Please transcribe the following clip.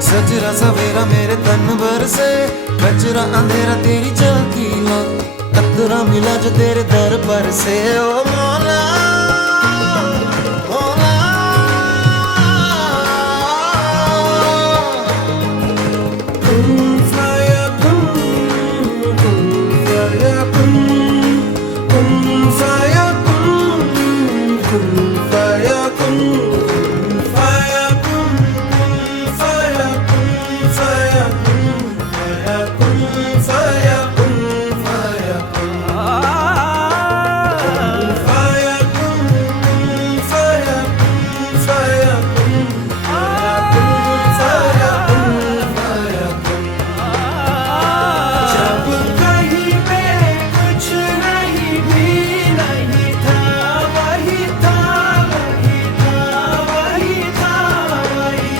सजरा सवेरा मेरे तन भर से, कचरा अंधेरा तेरी झांकी लो, कतरा मिला जो तेरे दर पर से। ओ मौला